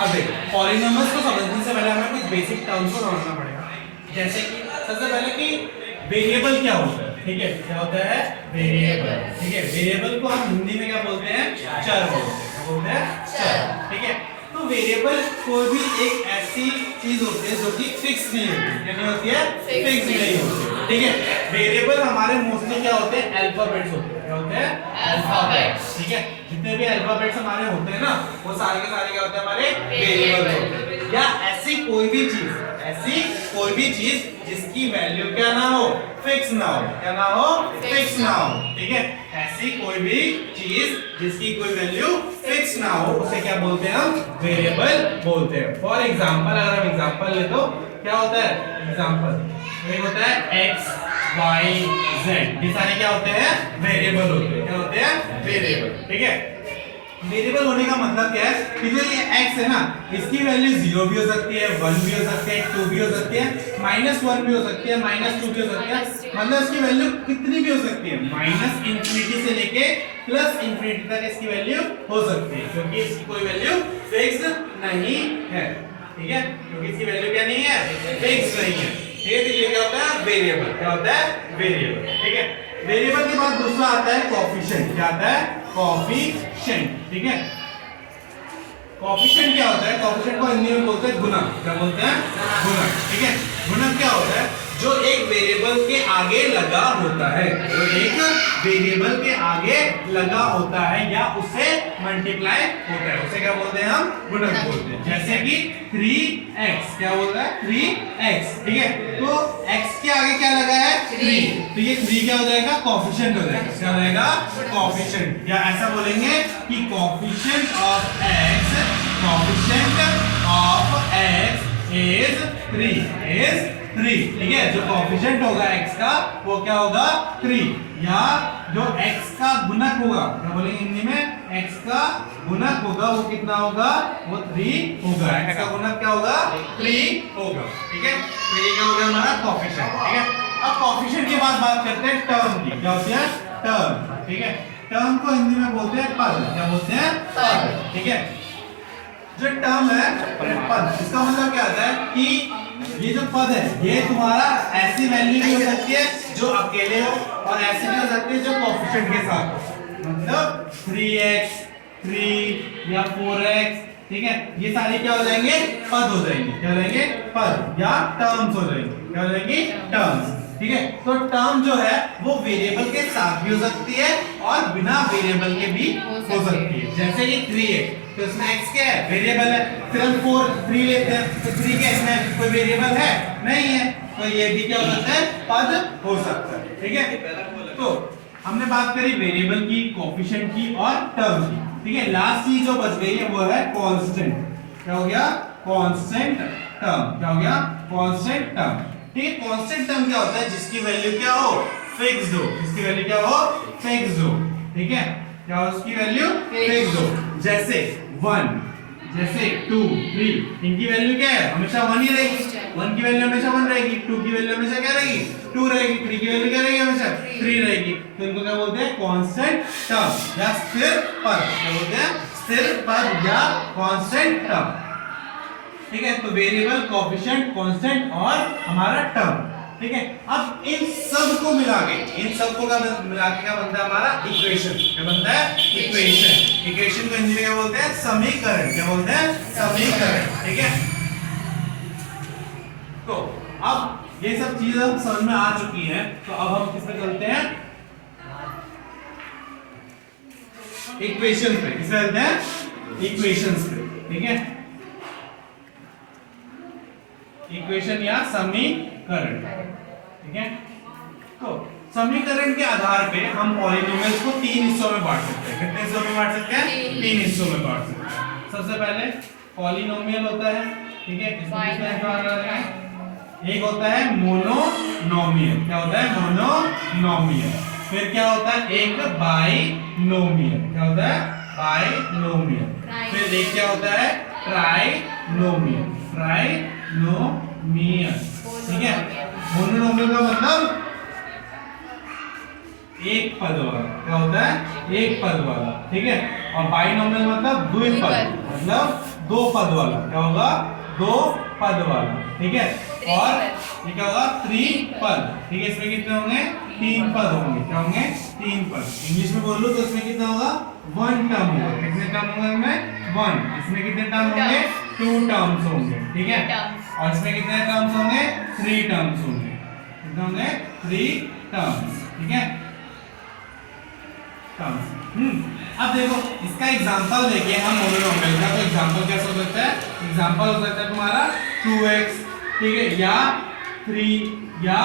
अब देखो पॉलिनोमियल्स को समझने से पहले हमें कुछ बेसिक टर्म्स को समझना पड़ेगा। जैसे कि सबसे पहले कि वेरिएबल क्या होता है, ठीक है, क्या होता है वेरिएबल, ठीक है। वेरिएबल को हम हिंदी में क्या बोलते हैं, चर बोलते हैं। क्या बोलते हैं, चर, ठीक है। तो वेरिएबल कोई भी एक ऐसी चीज होती है जो कि फिक्स नहीं होती, क्या नहीं होती है, फिक्स नहीं होती, ठीक है। वेरिएबल हमारे मोस्टली क्या होते हैं, अल्फाबेट्स होते हैं। क्या होते हैं, अल्फाबेट्स, ठीक है। जितने भी अल्फाबेट्स हमारे होते हैं ना, वो सारे के सारे क्या होते हैं, हमारे वेरिएबल होते हैं। या ऐसी कोई भी चीज जिसकी वैल्यू क्या ना हो, फिक्स ना हो, क्या ना हो, फिक्स ना हो, ठीक है। ऐसी कोई भी चीज जिसकी कोई वैल्यू फिक्स ना हो उसे क्या बोलते हैं, हम वेरिएबल बोलते हैं। फॉर एग्जांपल अगर हम एग्जांपल ले तो क्या होता है, एग्जांपल एक होता है x y z, ये सारे क्या होते हैं, वेरिएबल होते हैं। क्या होते हैं, वेरिएबल, ठीक है। वेरिएबल होने का मतलब क्या है कि जो ये x है ना, इसकी वैल्यू 0 भी हो सकती है, 1 भी हो सकती है, 2 भी हो सकती है, -1 भी हो सकती है, -2 भी हो सकती है। मतलब इसकी वैल्यू कितनी भी हो सकती है, -इंफिनिटी से लेके +इंफिनिटी तक इसकी वैल्यू हो सकती है, क्योंकि इसकी कोई वैल्यू फिक्स नहीं है, ठीक है। क्योंकि इसकी वैल्यू क्या नहीं है, फिक्स नहीं है, ठीक है। तो ये क्या होता है, वेरिएबल। क्या होता है, वेरिएबल, ठीक है। वेरिएबल के बाद दूसरा आता है कोएफिशिएंट। क्या आता है, कोएफिशिएंट, ठीक है। कोएफिशिएंट क्या होता है, कोएफिशिएंट को हिंदी में बोलते हैं गुणक। क्या बोलते हैं, गुणक, ठीक है। गुणक क्या होता है, जो एक वेरिएबल के आगे लगा होता है, जो एक वेरिएबल के आगे लगा होता है या उससे मल्टीप्लाई होता है, उसे क्या बोलते हैं, हम गुणक बोलते हैं। जैसे कि 3x, क्या बोलता है, 3x, ठीक है। तो x के आगे क्या लगा है, 3, तो ये 3 क्या हो जाएगा, कोएफिशिएंट हो जाएगा। क्या हो जाएगा, कोएफिशिएंट। या ऐसा बोलेंगे कि कोएफिशिएंट ऑफ x इज 3, ठीक है। जो कोएफिशिएंट होगा x का वो क्या होगा, 3। या जो x का गुणक होगा, क्या बोलेंगे हिंदी में, x का गुणक होगा वो कितना होगा, वो 3 होगा। x का गुणक क्या होगा, 3 होगा, ठीक है। तो ये क्या हो गया हमारा कोएफिशिएंट, ठीक है। अब कोएफिशिएंट के बाद बात करते हैं टर्म की। क्या होती है, टर्म, ठीक है। टर्म को हिंदी में बोलते हैं पद। क्या बोलते हैं, पद, ठीक है। जो टर्म है पद, इसका मतलब क्या आता है कि ये जो पद है ये तुम्हारा ऐसी वैल्यू भी हो सकती है जो अकेले हो, और ऐसी भी हो सकती है जो कोएफिशिएंट के साथ हो। मतलब 3x 3 या 4x, ठीक है। ये सारे क्या हो जाएंगे, पद हो जाएंगे। क्या हो जाएंगे, पद या टर्म्स हो जाएंगे। क्या हो जाएंगी, टर्म्स, ठीक है। तो टर्म जो है वो वेरिएबल के साथ भी हो सकती है और बिना वेरिएबल के भी हो सकती है। जैसे कि 3 है तो इसमें x क्या है, वेरिएबल है। फिर हम 3 लेते हैं तो 3 के इसमें कोई वेरिएबल है नहीं है, तो ये भी क्या हो सकता है, पद हो सकता है, ठीक है। तो हमने बात करी वेरिएबल की, कोएफिशिएंट की और टर्म की, ठीक है। लास्ट चीज जो बच गई है वो है कांस्टेंट। क्या हो गया, कांस्टेंट टर्म। क्या हो गया, कांस्टेंट टर्म, ठीक है। कांस्टेंट टर्म क्या होता है, जिसकी वैल्यू क्या हो, फिक्स्ड हो, जिसकी वैल्यू क्या हो, फिक्स्ड हो, ठीक है। क्या हो, उसकी वैल्यू फिक्स्ड हो। जैसे 1, जैसे 2 3, इनकी वैल्यू क्या है, हमेशा 1 ही रहेगी। 1 की वैल्यू हमेशा 1 रहेगी, 2 की वैल्यू हमेशा क्या रहेगी, 2 रहेगी, 3 की वैल्यू क्या रहेगी, हमेशा 3 रहेगी। तो इनको क्या बोलते हैं, कांस्टेंट टर्म या स्थिर पद। क्या बोलते हैं, स्थिर पद या कांस्टेंट टर्म, ठीक है। तो वेरिएबल, कोएफिशिएंट, कांस्टेंट और हमारा टर्म, ठीक है। अब इन सब को मिला के, इन सब को मिला के क्या बनता है हमारा, इक्वेशन। क्या बनता है, इक्वेशन। इक्वेशन को हिंदी में क्या बोलते हैं, समीकरण। क्या बोलते हैं, समीकरण, ठीक है। तो अब ये सब चीजें हम समझ में आ चुकी हैं, तो अब हम किस पे चलते हैं, इक्वेशन पे। किस पे चलते हैं, इक्वेशंस पे, ठीक है। इक्वेशन या समीकरण, ठीक है। तो समीकरण के आधार पे हम पॉलिनोमियल्स को 3 हिस्सों में बांट सकते हैं। कितने हिस्सों में बांट सकते हैं, 3 हिस्सों में बांट सकते हैं। सबसे पहले पॉलिनोमियल होता है, ठीक है। एक होता है मोनोनोमियल। क्या होता है, मोनोनोमियल। फिर क्या होता है, एक बाइनोमियल। क्या होता है, बाइनोमियल। फिर एक क्या होता है, ट्राइनोमियल। ट्राइनोमियल, ठीक है। मोनोनोमियल का मतलब एक पद वाला। क्या होता है, एक पद वाला, ठीक है। और बाइनोमियल मतलब द्विपद, मतलब दो पद वाला, क्या होगा दो पद वाला, ठीक है। और ये क्या होगा त्रिपद, ठीक है। इसमें कितने होंगे तीन पद होंगे, क्या होंगे तीन पद। इंग्लिश में बोल लो तो इसमें कितना होगा वन टर्म होगा। कितने टर्म होंगे इसमें वन। इसमें कितने टर्म होंगे टू टर्म्स होंगे, ठीक है। और इसमें कितने टर्म्स होंगे थ्री टर्म्स होंगे, कितने होंगे थ्री टर्म्स, ठीक है टर्म्स। अब देखो इसका एग्जांपल देखिए हम मोनोनोमियल का। तो एग्जांपल कैसे हो सकता है, एग्जांपल हो सकता है तुम्हारा 2x, ठीक है, या 3 या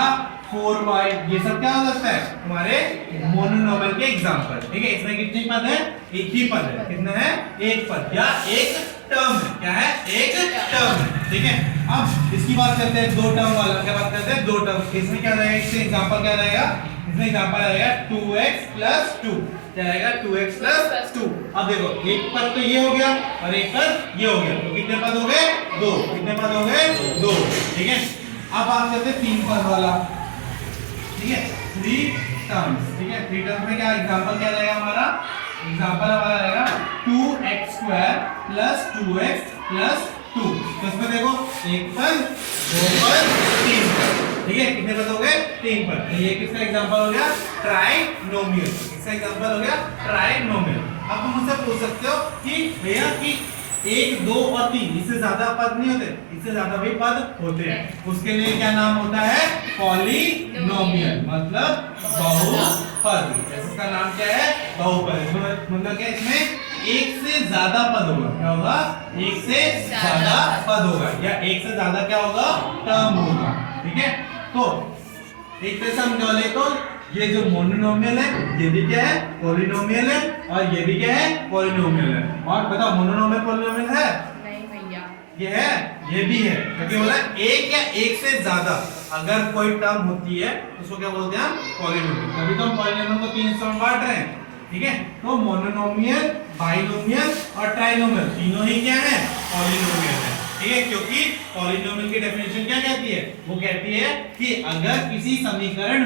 4y, ये सब क्या हो सकता है तुम्हारे मोनोनोमियल के एग्जांपल, ठीक है। इसमें कितने पद है एक ही पद है, कितने हैं एक पद या एक टर्म है, क्या है एक टर्म है, ठीक है। अब इसकी बात करते हैं दो टर्म वाला, क्या बात करते हैं दो टर्म। इसमें क्या रहेगा, इससे एग्जांपल क्या रहेगा, इसमें एग्जांपल आएगा 2x + 2, क्या आएगा 2x + 2। अब देखो एक पद तो ये हो गया और एक पद ये हो गया, तो कितने पद हो गए दो, कितने पद हो गए दो, ठीक है। अब बात करते हैं तीन पद वाला, ठीक है, थ्री टर्म्स, ठीक है। थ्री टर्म्स में क्या एग्जांपल क्या रहेगा हमारा, एग्जांपल हमारा रहेगा 2x² + 2x + 2। तो इसमें देखो एक पद दो पद तीन पद, ठीक है। कितने पद हो गए तीन पद। तो ये किसका एग्जांपल हो गया ट्राइनोमियल, किसका एग्जांपल हो गया ट्राइनोमियल। अब तुम मुझसे पूछ सकते हो कि भैया कि एक दो और तीन इससे ज्यादा पद नहीं होते, इससे ज्यादा भी पद होते हैं, उसके लिए क्या नाम होता है पॉलिनोमियल, मतलब बहुपद। इसका नाम क्या है बहुपद। मतलब क्या इसमें एक से ज्यादा पद होगा, क्या होगा एक से ज्यादा पद होगा या एक से ज्यादा क्या होगा टर्म होगा, ठीक है। तो एक तरह से हम कह ले तो ये जो मोनोनोमियल है ये भी क्या है पॉलिनोमियल है और ये भी क्या है पॉलिनोमियल है। और बताओ मोनोनोमियल पॉलिनोमियल है नहीं भैया, ये है ये भी है, क्योंकि बोला एक या एक से ज्यादा अगर कोई टर्म होती है उसको क्या बोलते हैं हम पॉलिनोमियल। तभी तो हम पॉलिनोमियल को तीन हिस्सों में बांट रहे हैं, ठीक है। तो मोनोनोमियल, बाइनोमियल और ट्राइनोमियल तीनों ही क्या है पॉलिनोमियल है, ठीक है। क्योंकि पॉलिनोमियल की डेफिनेशन क्या कहती है, वो कहती है कि अगर किसी समीकरण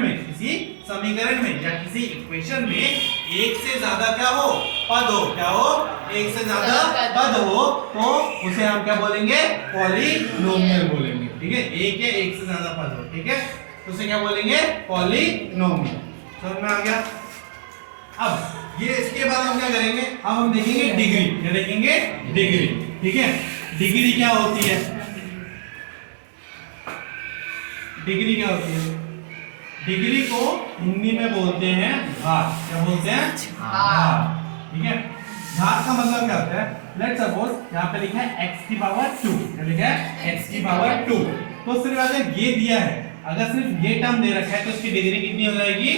में या किसी इक्वेशन में एक से ज्यादा क्या हो पद हो, क्या हो एक से ज्यादा पद हो, तो उसे हम क्या बोलेंगे पॉलिनोमियल बोलेंगे, ठीक है। एक या एक से ज्यादा पद हो, ठीक है, तो उसे क्या बोलेंगे पॉलिनोमियल। समझ में आ गया। अब ये इसके बाद हम क्या करेंगे, अब हम देखेंगे डिग्री, क्या देखेंगे डिग्री, ठीक है। डिग्री क्या होती है, डिग्री क्या होती है, डिग्री को हिंदी में बोलते हैं घात, क्या बोलते हैं घात, ठीक है। घात का मतलब क्या होता है, लेट्स सपोज यहाँ पे लिखा है x⁻², क्या लिखा है x⁻²। तो सिर्फ अगर ये दिया है, अगर सिर्फ ये टर्म दे रखा है तो इसकी डिग्री कितनी हो जाएगी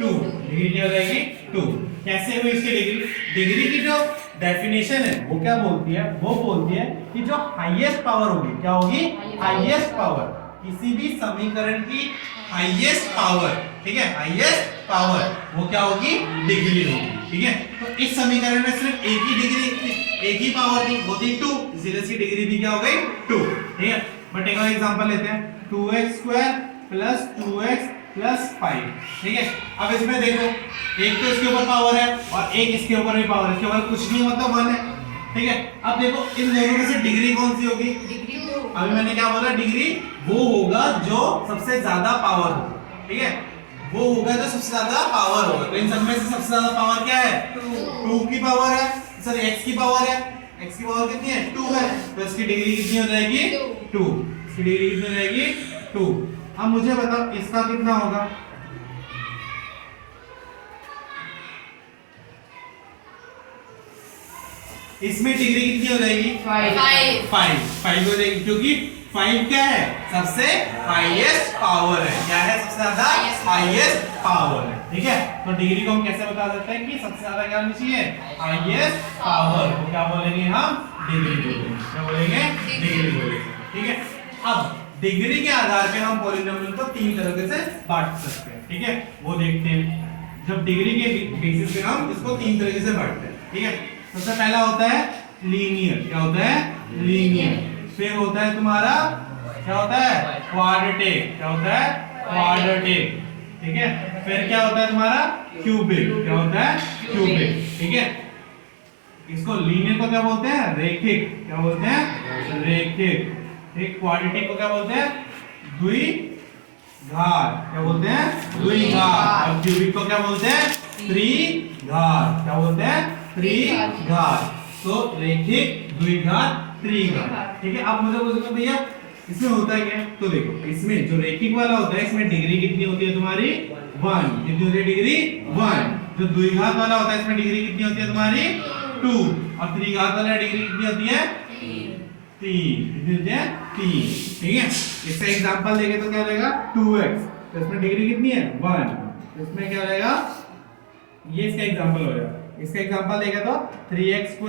2, डिग्री क्या हो जाएगी 2। कैसे हुई इसकी डिग्री, डिग्री की जो डेफिनेशन है वो क्या बोलती है, वो बोलती है कि जो हाईएस्ट पावर होगी, क्या होगी हाईएस्ट पावर, किसी भी समीकरण की हाईएस्ट पावर, ठीक है, हाईएस्ट पावर वो क्या होगी डिग्री होगी, ठीक है। तो इस समीकरण में सिर्फ एक ही डिग्री, एक ही पावर थी, वो थी 2, इसीलिए इसकी डिग्री भी क्या हो गई 2, ठीक है। बट एक और एग्जांपल लेते हैं 2x² + 2x + 5, ठीक है। अब इसमें देखो एक तो इसके ऊपर पावर है और एक इसके ऊपर भी पावर है, इसके ऊपर कुछ नहीं मतलब 1 है, ठीक है। अब देखो इन दोनों में से डिग्री कौन सी होगी, डिग्री 2। अभी मैंने क्या बोला डिग्री वो होगा जो सबसे ज्यादा पावर हो, ठीक है, वो होगा जो सबसे ज्यादा पावर होगा। तो इन सब में से सबसे ज्यादा पावर क्या है 2 की पावर है, सॉरी x की पावर है, x की पावर कितनी है 2 है, तो इसकी डिग्री कितनी हो जाएगी 2, इसकी डिग्री कितनी हो जाएगी 2। अब मुझे बताओ इसका कितना होगा, इसमें डिग्री कितनी हो जाएगी 5 हो जाएगी, क्योंकि 5 क्या है सबसे हाईएस्ट पावर है, क्या है सबसे ज्यादा हाईएस्ट पावर है, ठीक है। तो डिग्री को हम कैसे बता सकते हैं कि सबसे ज्यादा क्या होनी चाहिए हाईएस्ट पावर, को क्या बोलेंगे हम डिग्री बोलेंगे, क्या बोलेंगे डिग्री बोलेंगे, ठीक है। अब डिग्री के आधार पे हम पॉलिनोमियल को तीन तरीके से बांट सकते हैं, ठीक है, वो देखते हैं। जब डिग्री के बेसिस पे हम इसको तीन तरीके से बांटते हैं, ठीक है। सबसे पहला होता है लीनियर, क्या होता है लीनियर, फिर होता है तुम्हारा क्या होता है क्वाड्रेटिक, क्या होता है क्वाड्रेटिक, ठीक है। फिर क्या होता है तुम्हारा क्यूबिक, क्या होता है क्यूबिक, ठीक है। इसको लीनियर को क्या बोलते हैं? रेखिक। क्या बोलते हैं? रेखिक। एक क्वाड्रेटिक को क्या बोलते हैं? द्विघात। क्या बोलते हैं? द्विघात। और क्यूबिक को क्या बोलते हैं? त्रिघात। क्या बोलते हैं? त्रिघात। तो रेखिक, द्विघात, त्रिघात। ठीक है। अब मुझे पूछो भैया इसमें होता है क्या? तो देखो इसमें जो रेखिक वाला होता है इसमें डिग्री कितनी होती है तुम्हारी? 1। कितनी होती है डिग्री? 1। जो द्विघात वाला होता है इसमें डिग्री कितनी होती है तुम्हारी? 2। और त्रिघात वाला डिग्री कितनी होती है? 3। कितनी होती है? 3। ठीक है। इसका एग्जांपल देखें तो क्या हो जाएगा? 2x। तो इसमें डिग्री कितनी है? 1। तो इसमें क्या हो जाएगा? ये इसका एग्जांपल हो जाएगा। इसका एग्जांपल देखें तो 3x²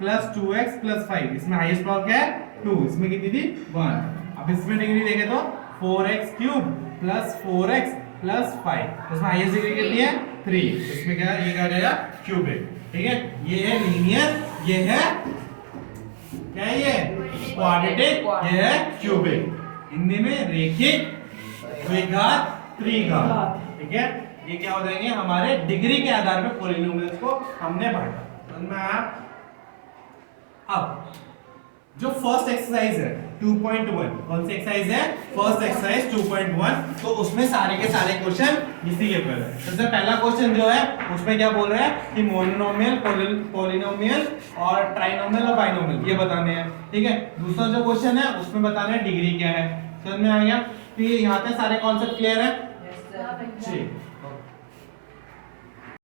+ 2x + 5। इसमें हाईएस्ट पावर क्या है? 2। इसमें कितनी थी? 1। अब इसमें डिग्री देखें तो 4x³ + 4x + 5। तो इसमें हाईएस्ट डिग्री कितनी है? 3। इसमें क्या है? ये क्या हो जाएगा? क्यूबिक। ठीक है। ये है लीनियर, ये है क्या है? ये क्वाड्रेटिक, ये है क्यूबिक। हिंदी में रेखिक, द्विघात, त्रिघात। ठीक है। ये क्या हो जाएंगे? हमारे डिग्री के आधार पर पॉलिनोमियल्स को हमने बांटा। समझ में आया? अब जो फर्स्ट एक्सरसाइज है 2.1, कौन सी एक्सरसाइज है? First exercise 2.1। तो उसमें सारे के सारे क्वेश्चन इसी के ऊपर है। सबसे पहला क्वेश्चन जो है उसमें क्या बोल रहे हैं कि मोनोमियल, पॉलिनोमियल और ट्राइनोमियल और बाइनोमियल ये बताने हैं। ठीक है। दूसरा जो क्वेश्चन है उसमें बताना है डिग्री क्या है। समझ में आ गया? तो यहाँ पे सारे कॉन्सेप्ट क्लियर है? जी।